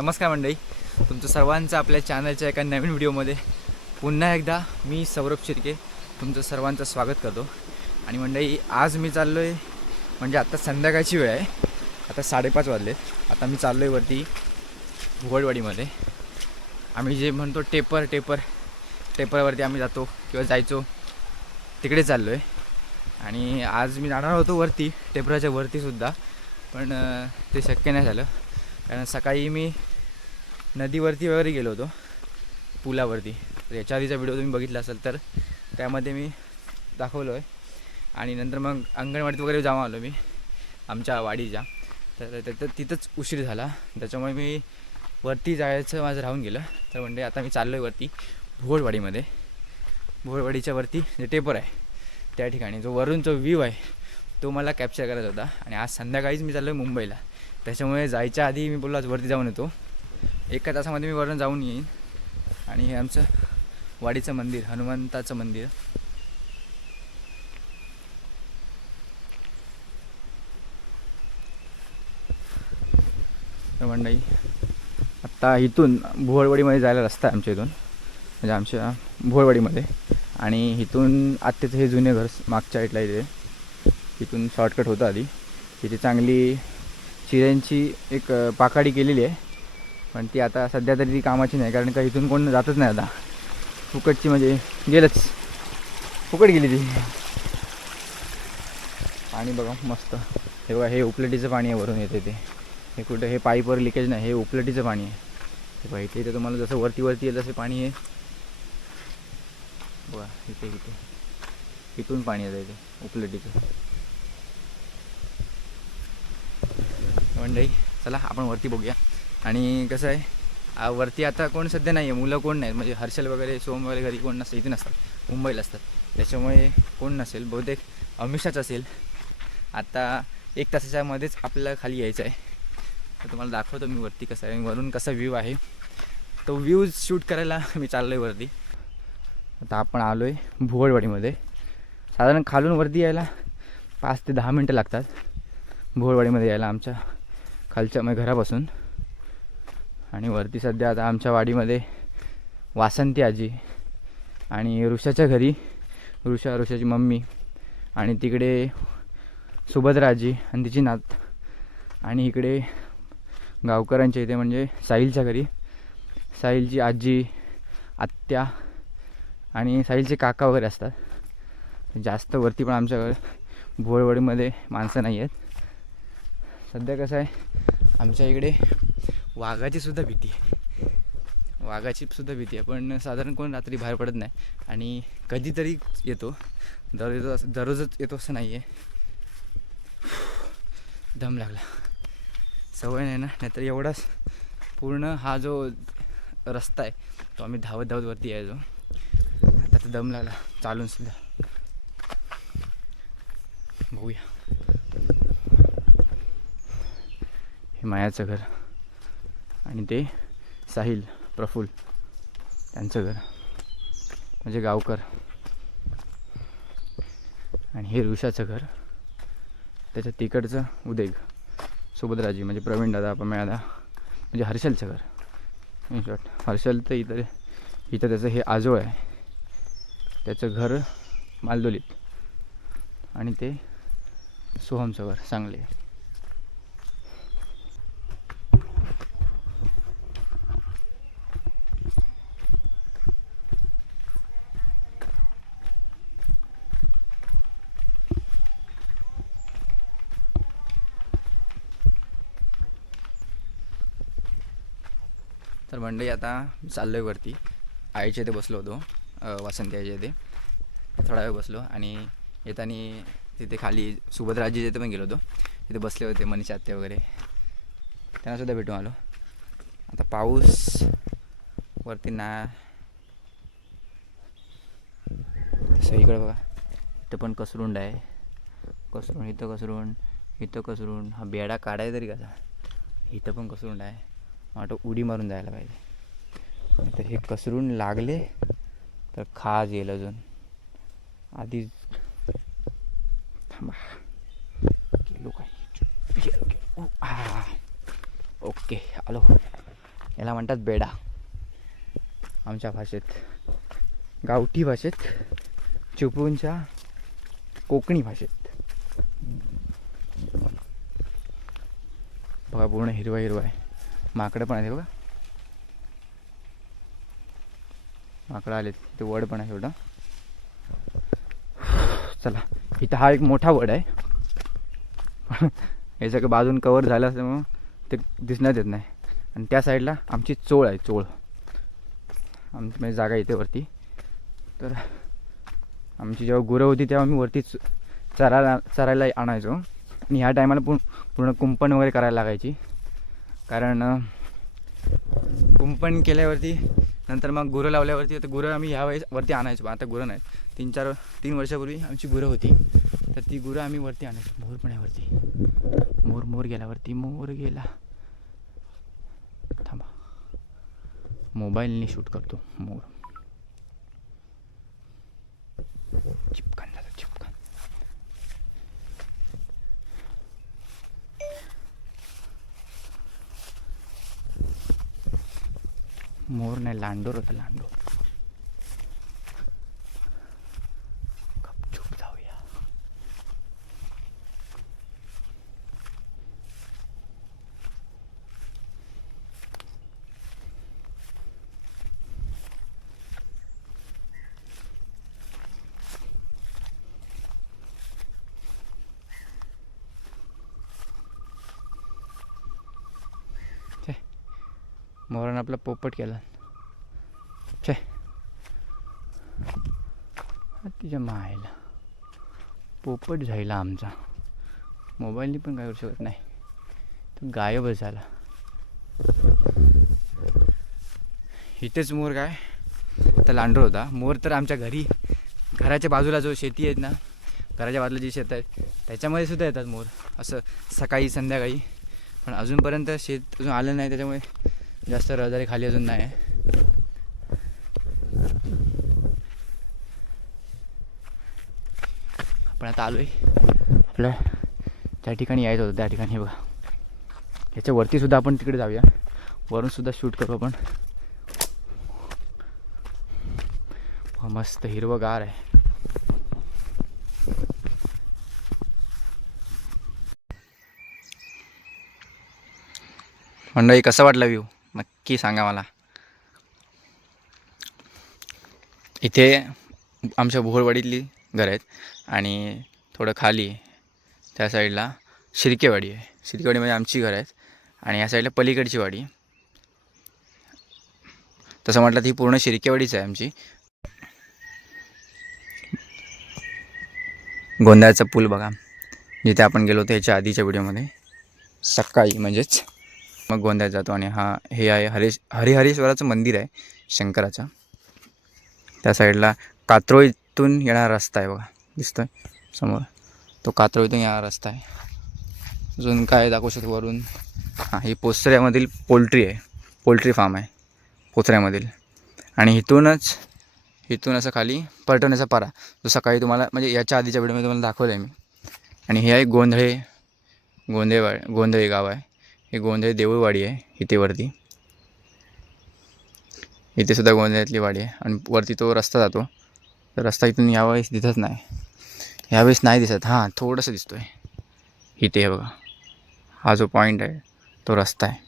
नमस्कार मंडळी. तुमचं सर्वांचं आपल्या चॅनलच्या एका नवीन व्हिडिओमध्ये पुन्हा एकदा मी सौरभ शिर्के तुमचं सर्वांचं स्वागत करतो. आणि मंडळी आज मी चाललो आहे म्हणजे आत्ता संध्याकाळची वेळ आहे. आता साडेपाच वाजले. आता मी चाललो आहे वरती भुवडवाडीमध्ये आम्ही जे म्हणतो टेपर टेपर टेपरवरती आम्ही जातो किंवा जायचो तिकडे चाललो आहे आणि आज मी जाणार होतो वरती टेपराच्या वरतीसुद्धा पण ते शक्य नाही झालं. कारण सकाळी मी नदीवरती वगैरे गेलो होतो. पुलावरती. तर याच्या आधीचा व्हिडिओ तुम्ही बघितला असेल तर त्यामध्ये मी दाखवलो आहे आणि नंतर मग अंगणवाडीत वगैरे जाऊन आलो मी. आमच्या वाडीच्या. तर तर तिथंच उशीर झाला. त्याच्यामुळे मी वरती जायचं माझं राहून गेलं. तर म्हणजे आता मी चाललो आहे वरती भोवळवाडीमध्ये. भुवडवाडीच्या वरती जे टेपर आहे त्या ठिकाणी. जो वरून जो व्ह्यू आहे तो मला कॅप्चर करायचा होता. आणि आज संध्याकाळीच मी चाललो आहे मुंबईला. त्याच्यामुळे जायच्या आधी मी बोललो आज वरती जाऊन येतो. एका तासामध्ये मी वरून जाऊन येईन. आणि हे आमचं वाडीचं मंदिर हनुमंताचं मंदिर. मंडई आत्ता इथून भुवळवाडीमध्ये जायला रस्ता आहे आमच्या इथून. म्हणजे आमच्या भुवळवाडीमध्ये. आणि इथून आत्ताचं हे जुने घर मागच्या साईडला इथे. इथून शॉर्टकट होतं आधी. तिथे चांगली चिऱ्यांची एक पाकाडी केलेली आहे. पण ती आता सध्या तरी ती कामाची नाही कारण का इथून कोण जातच नाही आता. फुकटची म्हणजे गेलंच. फुकट गेली ती. पाणी बघा मस्त. हे बघा हे उपलटीचं पाणी आहे वरून येते ते. हे कुठं हे पाईपवर लिकेज नाही हे उपलटीचं पाणी आहे. ते बघा इथे इथे तुम्हाला जसं वरती वरती येईल तसं पाणी आहे. बघा इथे इथे. इथून पाणी येतं इथे उपलटीचं. मंडळी चला आपण वरती बघूया. आणि कसं आहे वरती आता कोण सध्या नाही आहे मुलं कोण नाही म्हणजे हर्षल वगैरे सोम वगैरे घरी कोण नसतं इथे नसतात. मुंबईला असतात. त्याच्यामुळे कोण नसेल बहुतेक अमिषाच असेल. आता एक तासाच्या मध्येच आपल्याला खाली यायचं आहे. तर तुम्हाला दाखवतो मी वरती कसं आहे. वरून कसा व्ह्यू आहे. तो व्ह्यू शूट करायला मी चाललो आहे वरती. आता आपण आलो आहे भुवळवाडीमध्ये. साधारण खालून वरती यायला पाच ते दहा मिनटं लागतात. भुवळवाडीमध्ये यायला आमच्या खालच्या म्हणजे घरापासून. आणि वरती सध्या आता आमच्या वाडीमध्ये वासंती आजी आणि ऋषाच्या घरी ऋषा ऋषाची मम्मी आणि तिकडे सुभद्रा आजी आणि तिची नात आणि इकडे गावकऱ्यांच्या इथे म्हणजे साहिलच्या घरी. साहिलची आजी आत्या आणि साहिलचे काका वगैरे असतात. जास्त वरती पण आमच्याकडे भोळवडीमध्ये माणसं नाही आहेत सध्या कसं आहे आमच्या इकडे वाघाची सुद्धा भीती आहे. वाघाची सुद्धा भीती आहे. पण साधारण कोण रात्री बाहेर पडत नाही. आणि कधीतरी येतो. दररोज दररोजच येतो असं नाही आहे दम लागला. सवय नाही ना. नाहीतर एवढाच पूर्ण हा जो रस्ता आहे तो आम्ही धावत धावत वरती यायचो. आता तर दम लागला. चालून सुद्धा. बघूया. हे मायाचं घर. आणि ते साहिल प्रफुल त्यांचं घर. म्हणजे गावकर. आणि हे ऋषाचं घर. त्याच्या तिकडचं उदेग सुभद्राजी म्हणजे प्रवीण दादा पम्या दादा म्हणजे हर्षलचं घर. इन शॉर्ट हर्षल तर इतर इथं त्याचं हे आजोळ आहे. त्याचं घर मालदोलीत. आणि ते सोहमचं घर सांगले. तर मंडळी आता चाललो आहे वरती. आईच्या इथे बसलो होतो. वासंती आईच्या इथे. थोडा वेळ बसलो आणि येताना तिथे खाली सुभद्राजी इथे पण गेलो होतो. तिथे बसले होते मनीषा आत्ते वगैरे. त्यांनासुद्धा भेटून आलो. आता पाऊस वरती ना सगळीकडे बघा. इथं पण कसरुंड आहे. कसरुंड इथं कसरुंड इथं कसरुंड हा बेडा काढाय तरी कसा? इथं पण कसरुंड आहे. वाटं उडी मारून जायला पाहिजे. तर हे कसरून लागले तर खाज येईल अजून. आधी थांबा. गेलो काय? गेलो गेलो हा ओके आलो. याला म्हणतात बेडा. आमच्या भाषेत गावठी भाषेत चिपळूणच्या कोकणी भाषेत. बघा पूर्ण हिरवा हिरवा आहे. माकडं पण आहे बघा. माकडं आलेत. ते वड पण आहे एवढं. चला इथं हा एक मोठा वड आहे. हे सगळं बाजून कवर झालं असल्यामुळं ते दिसण्यात येत नाही. आणि त्या साईडला आमची चोळ आहे चोळ. आमची म्हणजे जागा इथे वरती तर आमची जेव्हा गुरं होती तेव्हा आम्ही वरती च- चरायला चरायला आणायचो. आणि ह्या टायमाला पूर्ण पूर्ण कुंपण वगैरे करायला लागायची. कारण कुंपण केल्यावरती नंतर मग गुरं लावल्यावरती आता गुरं आम्ही ह्या वेळेस वरती आणायचो आता गुरं नाही तीन चार तीन वर्षापूर्वी आमची गुरं होती. तर ती गुरं आम्ही वरती आणायचो मोर पण आहे वरती मोर मोर गेल्यावरती मोर गेला. थांबा. मोबाईलने शूट करतो मोर. चिपकन झालं चिपकन मोर नाही लांडोर होता लांडोर गपचूप जाऊया छे मोरानं आपला पोपट केला. छे. तिच्या मायला. पोपट झाला आमचा. मोबाईलने पण काय करू शकत नाही. तो गायबच झाला. इथेच मोर काय? तर लांडर होता. मोर तर आमच्या घरी घराच्या बाजूला जो शेती आहेत ना घराच्या बाजूला जी शेत आहेत त्याच्यामध्ये सुद्धा येतात मोर. असं सकाळी संध्याकाळी. पण अजूनपर्यंत शेत अजून आलं नाही त्याच्यामुळे जास्त रहदारी खाली अजून नाही. आहे आपण आता आलोय. आपल्या ज्या ठिकाणी यायचं होतं त्या ठिकाणी बघा. ह्याच्यावरती सुद्धा आपण तिकडे जाऊया. वरून सुद्धा शूट करू आपण. मस्त हिरवगार आहे. मंडळी कसं वाटला व्ह्यू नक्की सांगा मला. इथे आमच्या भोरवाडीतली घरं आहेत आणि थोडं खाली त्या साईडला शिरकेवाडी आहे. शिरकेवाडीमध्ये आमची घरं आहेत आणि या साईडला पलीकडची वाडी. तसं म्हटलं ती पूर्ण शिरकेवाडीच आहे आमची. गोंधळाचा पूल बघा. जिथे आपण गेलो होतो ह्याच्या आधीच्या व्हिडिओमध्ये. सकाळी म्हणजेच मग गोंधळ्यात जातो आणि हा हे आहे हरेश हरिहरेश्वराचं मंदिर आहे शंकराचं. त्या साईडला कात्रोळीतून येणारा रस्ता आहे बघा दिसतोय समोर. तो कात्रोळीतून येणारा रस्ता आहे. अजून काय दाखवू शकतो वरून? हां ही पोचऱ्यामधील पोल्ट्री आहे. पोल्ट्री फार्म आहे पोचऱ्यामधील. आणि इथूनच इथून असं खाली पर्यटनाचा पारा. जो सकाळी तुम्हाला म्हणजे याच्या आधीच्या व्हिडिओमध्ये तुम्हाला दाखवलं आहे मी. आणि हे आहे गोंधळे गोंधळेवा गोंधळे गाव आहे. हे गोंधळे देऊळवाडी आहे इथे वरती इथे सुद्धा गोंधळ्यातली वाडी आहे आणि वरती तो रस्ता जातो. तर रस्ता इथून यावेळेस दिसत नाही. यावेळेस नाही दिसत. हां थोडंसं दिसतो आहे इथे बघा. हा जो पॉईंट आहे तो रस्ता आहे.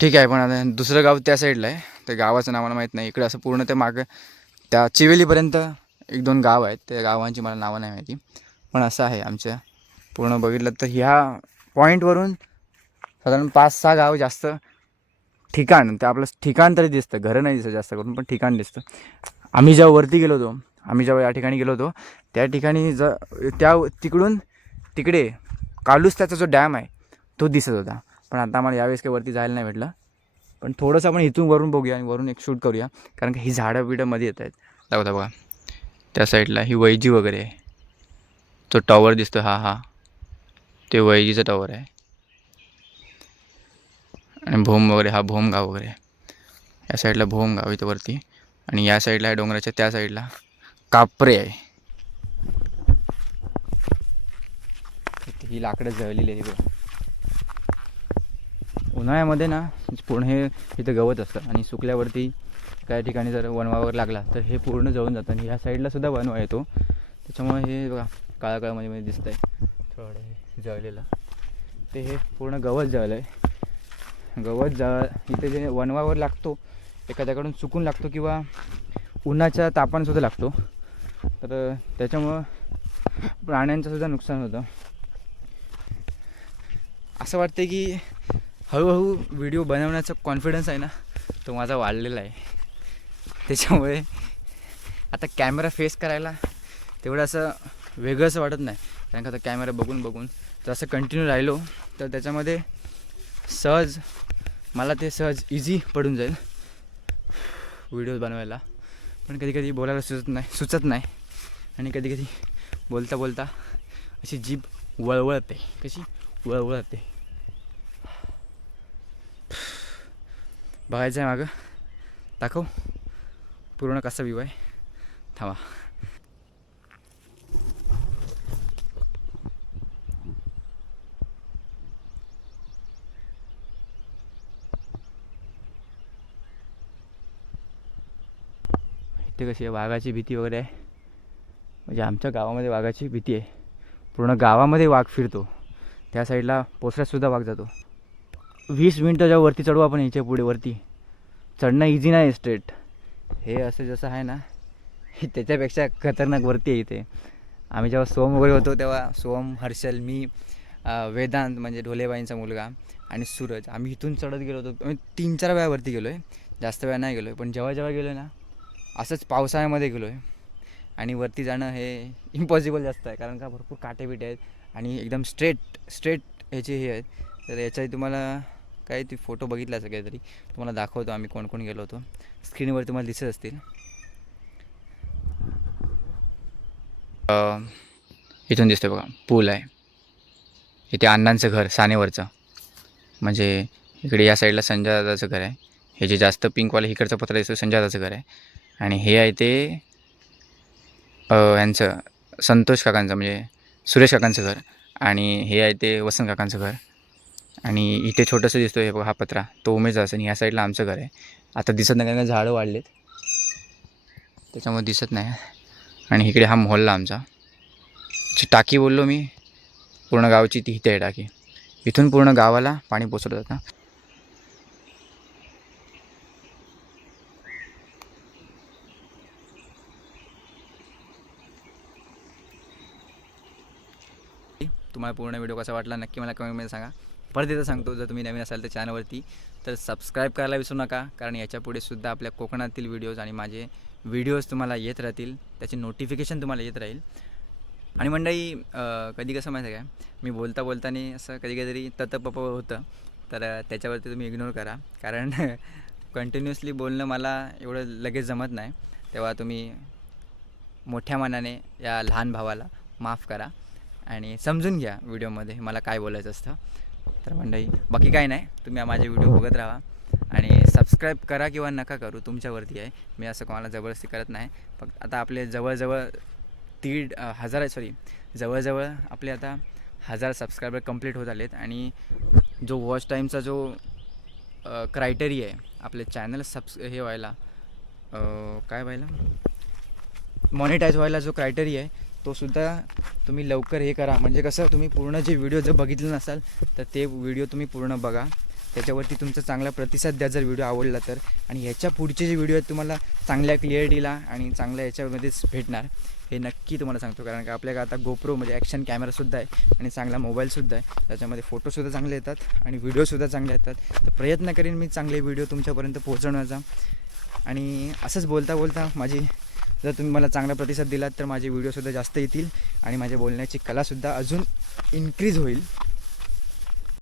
ठीक आहे पण आता दुसरं गाव त्या साईडला आहे. त्या गावाचं नाव मला माहीत नाही. इकडे असं पूर्ण ते मागं त्या चिवेलीपर्यंत एक दोन गाव आहेत. त्या गावांची मला नावं नाही माहिती. पण असं आहे आमच्या पूर्ण बघितलं तर ह्या पॉईंटवरून साधारण पाच सहा गाव जास्त ठिकाण ते आपलं ठिकाण तरी दिसतं. घरं नाही दिसतं जास्त करून पण ठिकाण दिसतं. आम्ही जेव्हा वरती गेलो होतो आम्ही जेव्हा या ठिकाणी गेलो होतो त्या ठिकाणी ज त्या तिकडून तिकडे कालूस त्याचा जो डॅम आहे तो दिसत होता. पण आता आम्हाला यावेळेस काही वरती जायला नाही भेटलं. पण थोडंसं आपण इथून वरून बघूया आणि वरून एक शूट करूया कारण की ही झाडं बिडं मध्ये येत आहेत. दाखवता बघा त्या साईडला ही वैजी वगैरे आहे. तो टॉवर दिसतो. हा हा. ते वैजीचा टॉवर आहे. आणि भोम वगैरे हा भोमगाव वगैरे. या साईडला भोमगाव इथं वरती. आणि या साईडला आहे डोंगराच्या त्या साईडला कापरे आहे. ही लाकडं जळलेली आहे बघा. उन्हाळ्यामध्ये ना पूर्ण हे इथं गवत असतं. आणि सुकल्यावरती काही ठिकाणी जर वनवा वगैरे लागला तर हे पूर्ण जळून जातं. आणि ह्या साईडला सुद्धा वनवा येतो. त्याच्यामुळे हे बघा काळा काळामध्ये म्हणजे दिसतं आहे थोडं हे जळलेलं. ते हे पूर्ण गवत जळलं आहे गवत ज इथे जे वनवावर लागतो एखाद्याकडून चुकून लागतो किंवा उन्हाच्या तापानसुद्धा लागतो. तर त्याच्यामुळं प्राण्यांचंसुद्धा नुकसान होतं. असं वाटतं की हळूहळू व्हिडिओ बनवण्याचा कॉन्फिडन्स आहे ना तो माझा वाढलेला आहे. त्याच्यामुळे आता कॅमेरा फेस करायला तेवढं असं वेगळंसं वाटत नाही. कारण का आता कॅमेरा बघून बघून जर असं कंटिन्यू राहिलो तर त्याच्यामध्ये सहज मला ते सहज इझी पडून जाईल. व्हिडिओ बनवायला. पण कधी कधी बोलायला सुचत नाही सुचत नाही. आणि कधी कधी बोलता बोलता अशी जीभ वळवळते. कशी? वळवळते. बघायचं आहे मागं. दाखव. पूर्ण कसा व्यू आहे. थांबा. ते कशी आहे? वाघाची भीती वगैरे आहे? म्हणजे आमच्या गावामध्ये वाघाची भीती आहे. पूर्ण गावामध्ये वाघ फिरतो. त्या साईडला पोसऱ्यातसुद्धा वाघ जातो. वीस मिनटं जेव्हा वरती चढू आपण याच्यापुढे वरती. चढणं इझी नाही स्ट्रेट हे असं जसं आहे ना हे त्याच्यापेक्षा खतरनाक वरती आहे इथे. आम्ही जेव्हा सोम वगैरे होतो तेव्हा सोम हर्षल मी वेदांत म्हणजे ढोलेबाईंचा मुलगा आणि सूरज. आम्ही इथून चढत गेलो होतो. आम्ही तीन चार वेळा वरती गेलो आहे जास्त वेळा नाही गेलो आहे पण जेव्हा जेव्हा गेलो आहे ना असंच पावसाळ्यामध्ये गेलो आहे आणि वरती जाणं हे इम्पॉसिबल जास्त आहे. कारण का भरपूर काटे बिटे आहेत आणि एकदम स्ट्रेट स्ट्रेट ह्याचे हे आहेत. तर याच्याही तुम्हाला काय ती फोटो बघितला असं काहीतरी. तुम्हाला दाखवतो आम्ही कोण कोण गेलो होतो. स्क्रीनवर तुम्हाला दिसत असतील. इथून दिसतोय बघा. पूल आहे. इथे अण्णांचं घर सानेवरचं. म्हणजे इकडे या साईडला संजय दादाचं घर आहे. हे जे जास्त पिंकवालं इकडचं पत्र दिसतं संजय दादाचं घर आहे. आणि हे आहे ते यांचं संतोष काकांचं म्हणजे सुरेश काकांचं घर. आणि हे आहे ते वसंत काकांचं घर. आणि इथे छोटंसं दिसतो हे बघा हा पत्रा. तो उमेश असेल. ह्या साईडला आमचं घर आहे. आता दिसत नाही कारण का झाडं वाढलेत. त्याच्यामुळे दिसत नाही. आणि इकडे हा मोहल्ला आमचा. जी टाकी बोललो मी पूर्ण गावची ती इथे आहे टाकी. इथून पूर्ण गावाला पाणी पोचवलं जातं तुम्हाला पूर्ण व्हिडिओ कसा वाटला नक्की मला कमेंटमध्ये सांगा. परत एकदा सांगतो जर तुम्ही नवीन असाल तर चॅनलवरती तर सबस्क्राईब करायला विसरू नका कारण याच्यापुढे सुद्धा आपल्या कोकणातील व्हिडिओज आणि माझे व्हिडिओज तुम्हाला येत राहतील. त्याचे नोटिफिकेशन तुम्हाला येत राहील. आणि मंडळी कधी कसं माहिती आहे काय मी बोलता बोलताना असं कधी कधीतरी ततपप होतं. तर त्याच्यावरती तुम्ही इग्नोर करा. कारण कंटिन्युअसली बोलणं मला एवढं लगेच जमत नाही. तेव्हा तुम्ही मोठ्या मनाने या लहान भावाला माफ करा. आणि समजून घ्या व्हिडिओमध्ये मला काय बोलायचं असतं. तर मंडळी बाकी काय नाही. तुम्ही माझे व्हिडिओ बघत राहा आणि सबस्क्राईब करा किंवा नका करू तुमच्यावरती आहे. मी असं कोणाला जबरदस्ती करत नाही. फक्त आता आपले जवळजवळ दीड हजार सॉरी जवळजवळ आपले आता हजार सबस्क्रायबर कंप्लीट होत आलेत आणि जो वॉच टाईमचा जो क्रायटेरिया आहे आपले चॅनल सबस हे व्हायला काय व्हायला? मॉनिटाईज व्हायला जो क्रायटेरिया आहे तो सुद्धा तुम्ही लवकर हे करा. म्हणजे कसं तुम्ही पूर्ण जे व्हिडिओ जर बघितले नसाल तर ते व्हिडिओ तुम्ही पूर्ण बघा. त्याच्यावरती तुमचा चांगला प्रतिसाद द्या जर व्हिडिओ आवडला तर. आणि ह्याच्या पुढचे जे व्हिडिओ आहेत तुम्हाला चांगल्या क्लिअरिटीला आणि चांगल्या याच्यामध्येच भेटणार. हे नक्की तुम्हाला सांगतो. कारण का आपल्याकडे आता गोप्रो म्हणजे ॲक्शन कॅमेरासुद्धा आहे आणि चांगला मोबाईलसुद्धा आहे. त्याच्यामध्ये फोटोसुद्धा चांगले येतात आणि व्हिडिओसुद्धा चांगले येतात. तर प्रयत्न करेन मी चांगले व्हिडिओ तुमच्यापर्यंत पोहोचवण्याचा. आणि असंच बोलता बोलता माझी जर तुम्ही मला चांगला प्रतिसाद दिलात तर माझे व्हिडिओसुद्धा जास्त येतील आणि माझ्या बोलण्याची कलासुद्धा अजून इन्क्रीज होईल.